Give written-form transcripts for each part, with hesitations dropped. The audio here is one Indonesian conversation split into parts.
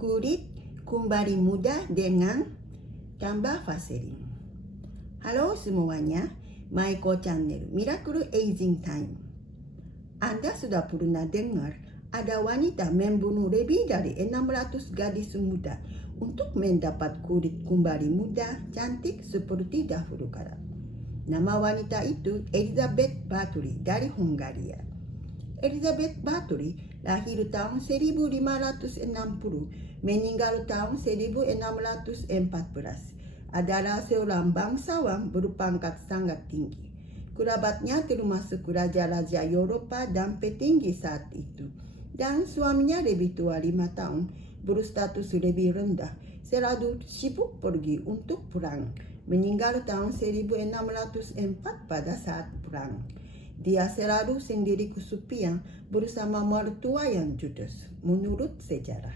kulit kembali muda dengan tambah vaselin. Halo semuanya, Maiko Channel Miracle Aging Time. Anda sudah pernah dengar ada wanita membunuh lebih dari 600 gadis muda untuk mendapat kulit kembali muda cantik seperti dahulu kala. Nama wanita itu Elizabeth Bathory dari Hungaria. Elizabeth Bathory lahir tahun 1560, meninggal tahun 1614. Adalah seorang bangsawan berpangkat sangat tinggi. Kerabatnya termasuk raja-raja Eropa dan petinggi saat itu. Dan suaminya lebih tua 5 tahun, berstatus lebih rendah, selalu sibuk pergi untuk perang. Meninggal tahun 1604 pada saat perang. Dia selalu sendiri kesepian bersama mertua yang judes, menurut sejarah.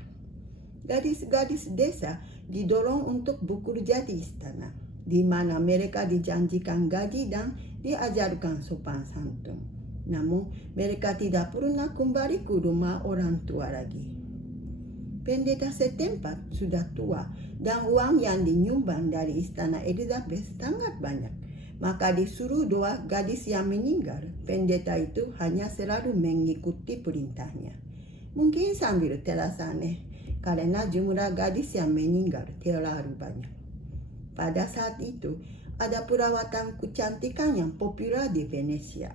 Gadis-gadis desa didorong untuk bekerja di istana, di mana mereka dijanjikan gaji dan diajarkan sopan santun. Namun, mereka tidak pernah kembali ke rumah orang tua lagi. Pendeta setempat sudah tua dan uang yang dinyumbang dari istana Elizabeth sangat banyak. Maka disuruh dua gadis yang meninggal. Pendeta itu hanya selalu mengikuti perintahnya. Mungkin sambil terasa aneh, karena jumlah gadis yang meninggal terlalu banyak. Pada saat itu, ada perawatan kecantikan yang populer di Venesia.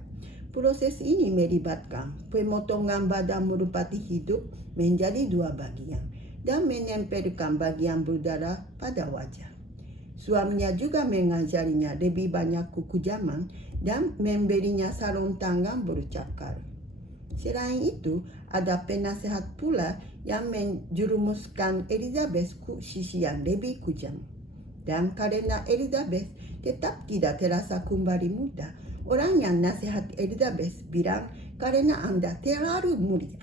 Proses ini melibatkan pemotongan badan merpati hidup menjadi 2 bagian dan menempelkan bagian berdarah pada wajah. Suaminya juga mengajarinya lebih banyak kekejaman dan memberinya sarung tangan bercakar. Selain itu, ada penasehat pula yang menjerumuskan Elizabeth ke sisi yang lebih kejam. Dan karena Elizabeth tetap tidak terasa kembali muda, orang yang nasihat Elizabeth bilang karena Anda terlalu mulia.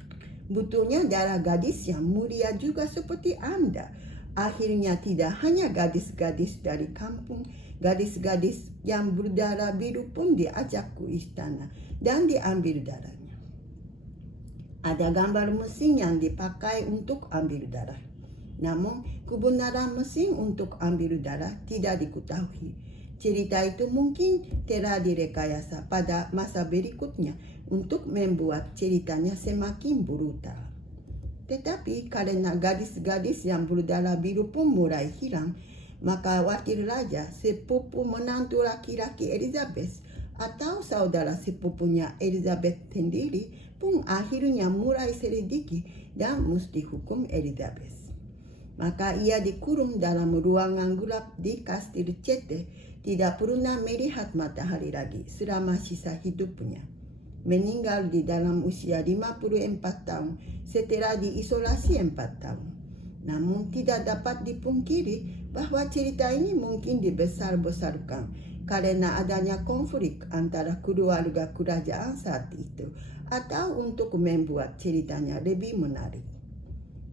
Betulnya darah gadis yang mulia juga seperti Anda. Akhirnya tidak hanya gadis-gadis dari kampung, gadis-gadis yang berdarah biru pun diajak ke istana dan diambil darahnya. Ada gambar mesin yang dipakai untuk ambil darah. Namun, kebenaran mesin untuk ambil darah tidak diketahui. Cerita itu mungkin telah direkayasa pada masa berikutnya untuk membuat ceritanya semakin brutal. Tetapi karena gadis-gadis yang berdarah biru pun mulai hilang, maka wakil raja, sepupu menantu laki-laki Elizabeth atau saudara sepupunya Elizabeth sendiri pun akhirnya mulai selidiki dan mesti hukum Elizabeth. Maka ia dikurung dalam ruangan gelap di kastil Cete, tidak pernah melihat matahari lagi selama sisa hidupnya. Meninggal di dalam usia 54 tahun setelah diisolasi 4 tahun. Namun tidak dapat dipungkiri bahwa cerita ini mungkin dibesar-besarkan karena adanya konflik antara keluarga kerajaan saat itu atau untuk membuat ceritanya lebih menarik.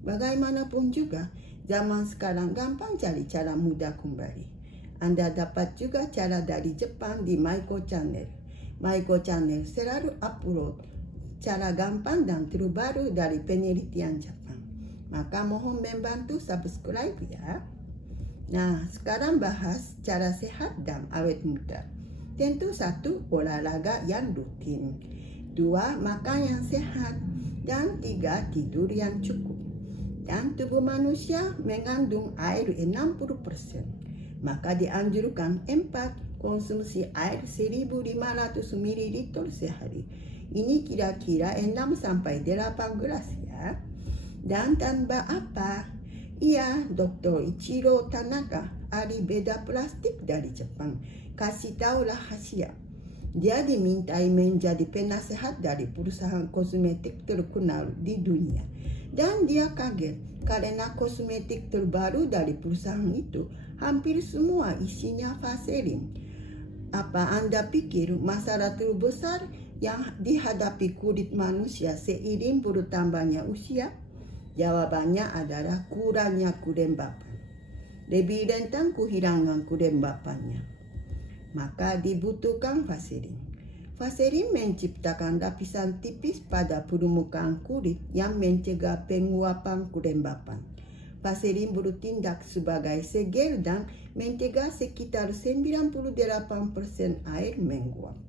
Bagaimanapun juga, zaman sekarang gampang cari cara mudah kembali. Anda dapat juga cara dari Jepang di Maiko Channel. Maiko Channel selalu upload cara gampang dan terbaru dari penelitian Jepang. Maka mohon membantu subscribe ya. Nah, sekarang bahas cara sehat dan awet muda. Tentu 1, olahraga yang rutin. 2, makan yang sehat. Dan 3, tidur yang cukup. Dan tubuh manusia mengandung air 60%. Maka dianjurkan 4, konsumsi air 1500 ml sehari. Ini kira-kira 6-8 gelas ya. Dan tanpa apa? Iya, Dr. Ichiro Tanaka, ahli beda plastik dari Jepang, kasih tahu rahasia. Dia dimintai menjadi penasehat dari perusahaan kosmetik terkenal di dunia. Dan dia kaget karena kosmetik terbaru dari perusahaan itu hampir semua isinya vaselin. Apa Anda pikir masalah terbesar yang dihadapi kulit manusia seiring bertambahnya usia? Jawabannya adalah kurangnya kelembapan. Lebih rentan kehilangan kelembapannya. Maka dibutuhkan vaselin. Vaselin menciptakan lapisan tipis pada permukaan kulit yang mencegah penguapan kelembapan. Vaserin bertindak sebagai segel dan mencegah sekitar 98% air menguap.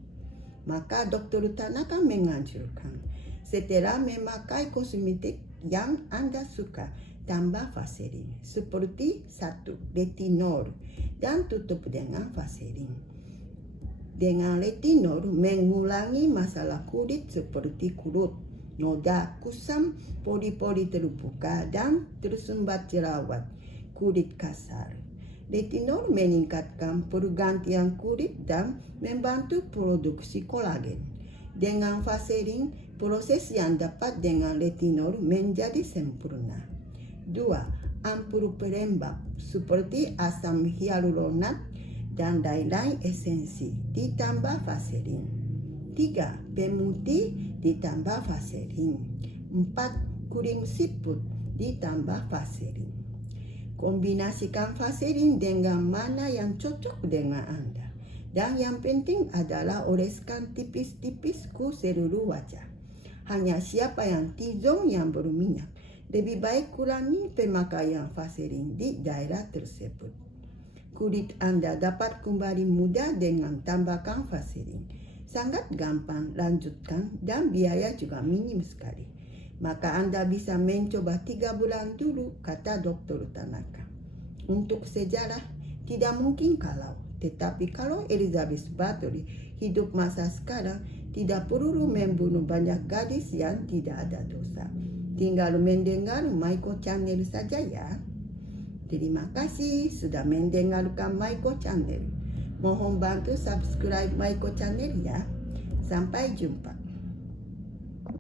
Maka Dr. Tanaka menganjurkan, setelah memakai kosmetik yang Anda suka, tambah Vaserin. Seperti 1. Retinol dan tutup dengan Vaserin. Dengan retinol mengurangi masalah kulit seperti kurut, noda, kusam, pori-pori terbuka, dan tersumbat jerawat kulit kasar. Retinol meningkatkan pergantian kulit dan membantu produksi kolagen. Dengan Vaserin, proses yang dapat dengan retinol menjadi sempurna. 2. Ampul pelembab seperti asam hyaluronat dan lain-lain esensi ditambah Vaserin. 3. Pemutih ditambah Vaserin. 4. Krim siput ditambah Vaserin. Kombinasikan Vaserin dengan mana yang cocok dengan Anda. Dan yang penting adalah oleskan tipis-tipis ke seluruh wajah. Hanya siapa yang T-zone yang berminyak, lebih baik kurangi pemakaian Vaserin di daerah tersebut. Kulit Anda dapat kembali muda dengan tambahkan Vaserin. Sangat gampang, lanjutkan, dan biaya juga minim sekali. Maka Anda bisa mencoba 3 bulan dulu, kata Dr. Tanaka. Untuk sejarah, tidak mungkin kalau. Tetapi kalau Elizabeth Bathory hidup masa sekarang, tidak perlu membunuh banyak gadis yang tidak ada dosa. Tinggal mendengar Maiko Channel saja ya. Terima kasih sudah mendengarkan Maiko Channel. Mohon bantu subscribe Maiko Channel ya. Sampai jumpa.